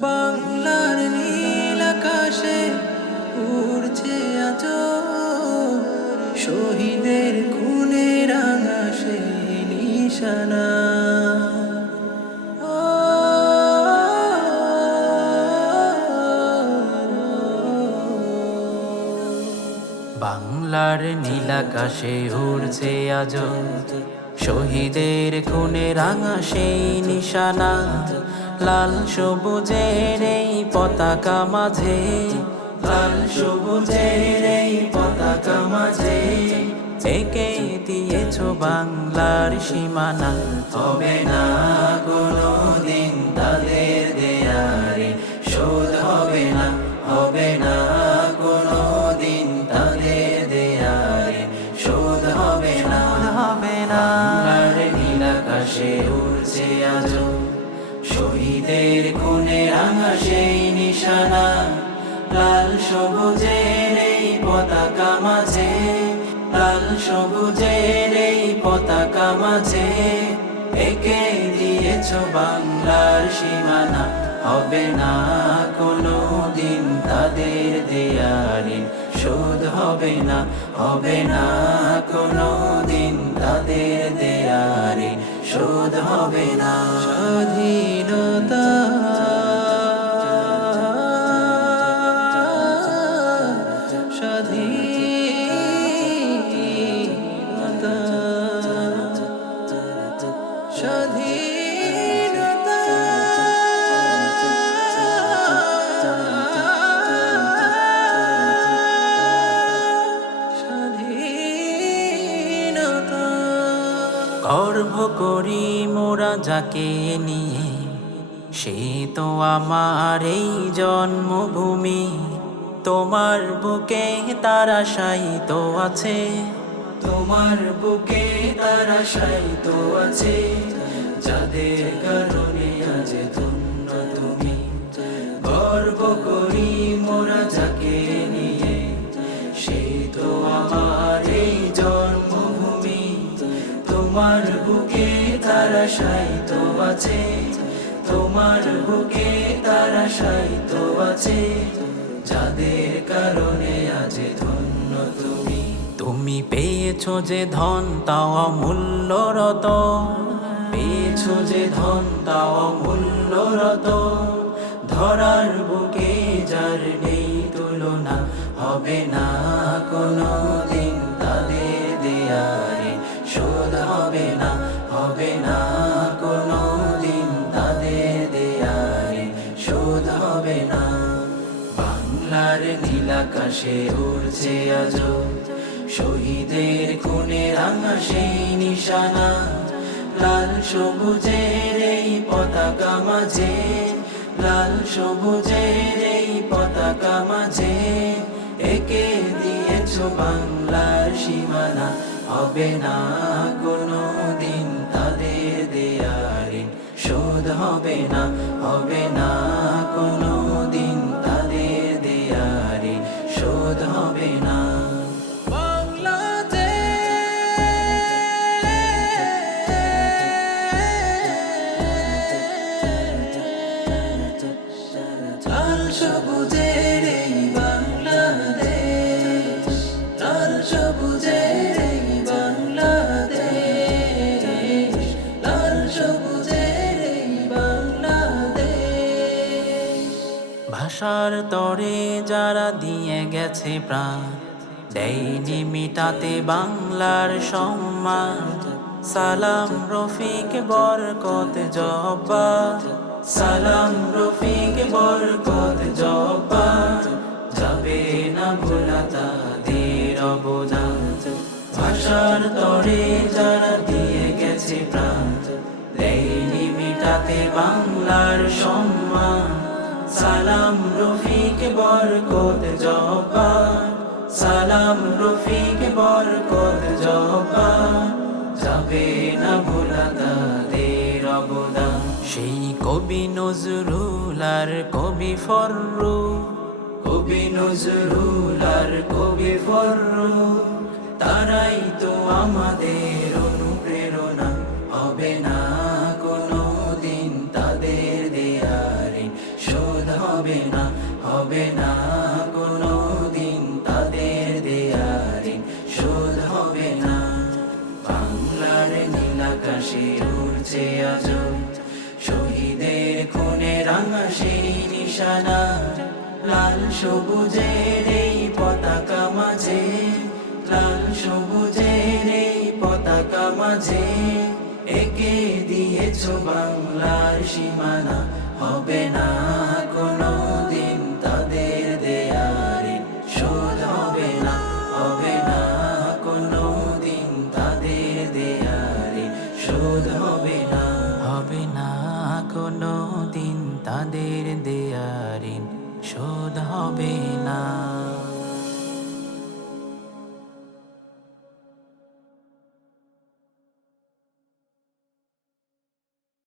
বাংলার নীল আকাশে উড়ছে আজ শহীদের খুনে রাঙা সেই নিশানা। বাংলার নীল আকাশে উড়ছে আজ শহীদের খুনে রাঙা সেই নিশানা। লাল সবুজের এই পতাকা মাঝে, লাল সবুজের এই পতাকা মাঝে এঁকে দিয়েছ বাংলার সীমানা। হবে না কোনো দিন তাদের দেয়ারে শোধ, হবে না, হবে না কোনো দিন তাদের দেয়ারে শোধ, হবে না, হবে না। বাংলার নীল আকাশে উড়ছে আজ শহীদের খুনে রাঙা সেই নিশানা। লাল সবুজের এই পতাকা মাঝে, লাল সবুজের এই পতাকা মাঝে এঁকে দিয়েছ বাংলার সীমানা। হবে না কোনো দিন তাদের দেয়ারে শোধ, হবে না, হবে না কোনো দিন তাদের দেয়ারে শোধ, হবে না। স্বাধীনতা স্বাধীনতা স্বাধীনতা স্বাধীনতা। গর্ব করি মোরা যাকে নিয়ে, সে তো আমার এই জন্মভূমি। তোমার বুকে তারা শায়িত আছে, তোমার বুকে তারা শায়িত আছে, যাদের কারণে আজ ধন্য তুমি। গর্ব করি মোরা যাকে নিয়ে, সে তো আমার এই জন্মভূমি। তোমার বুকে তারা শায়িত আছে, তোমার বুকে তারা শায়িত আছে, যাদের কারণে আজ ধন্য তুমি। তুমি পেয়েছো যে ধন তাও অমূল্যরত, পেয়েছো যে ধন তাও অমূল্যরত। ধরার বুকে যার নেই তুলনা, হবে না কোনো দিন তাদের দেয়ারে শোধ, হবে না, হবে না কোনো দিন তাদের দেয়ারে শোধ, হবে না। বাংলার নীল আকাশে উড়ছে আজ শহীদের খুনে রাঙা সেই নিশানা। লাল সবুজের এই পতাকা মাঝে, লাল সবুজের এই পতাকা মাঝে এঁকে দিয়েছ বাংলার সীমানা। হবে না কোনো দিন তাদের দেয়ারে শোধ, হবে না, হবে না কোনো দিন তাদের দেয়ারে শোধ, হবে না। লাল সবুজের এই বাংলাদেশ, লাল সবুজের এই বাংলাদেশ, লাল সবুজের এই বাংলাদেশ। ভাষার তরে যারা দিয়ে গেছে প্রাণ, দেয়নি মিটাতে বাংলার সম্মান। সালাম রফিক বরকত জব্বা, সালাম রফিক বরকত জব্বা, যাবে না ভোলা তাদের অবদান। ভাষার তরে যারা দিয়ে গেছে প্রাণ, দেয়নি মিটাতে বাংলার সম্মান। সালাম রফিক বরকত জব্বা, সালাম রফিক বরকত জব্বা, যাবে না ভোলা তাদের অবদান। সেই কবি নজরুল আর কবি ফররুখ, কবি নজরুল আর কবি ফররুখ, তারাই তো আমাদের অনুপ্রেরণা। হবে না কোনো দিন তাদের দেয়ারে শোধ, হবে না। বাংলার নীলাকাশে উড়ছে আজো শহীদের খুনে রাঙা সেই নিশানা। লাল সবুজের এই পতাকা মাঝে, লাল সবুজের এই পতাকা মাঝে একে দিয়েছ বাংলার সীমানা। হবে না কোনো দিন তাদের দেয়ারে শোধ, হবে না, হবে না কোনো দিন তাদের দেয়ারে শোধ, হবে না, হবে না কোনো দিন তাদের দেয়ারে শোধ, হবে না।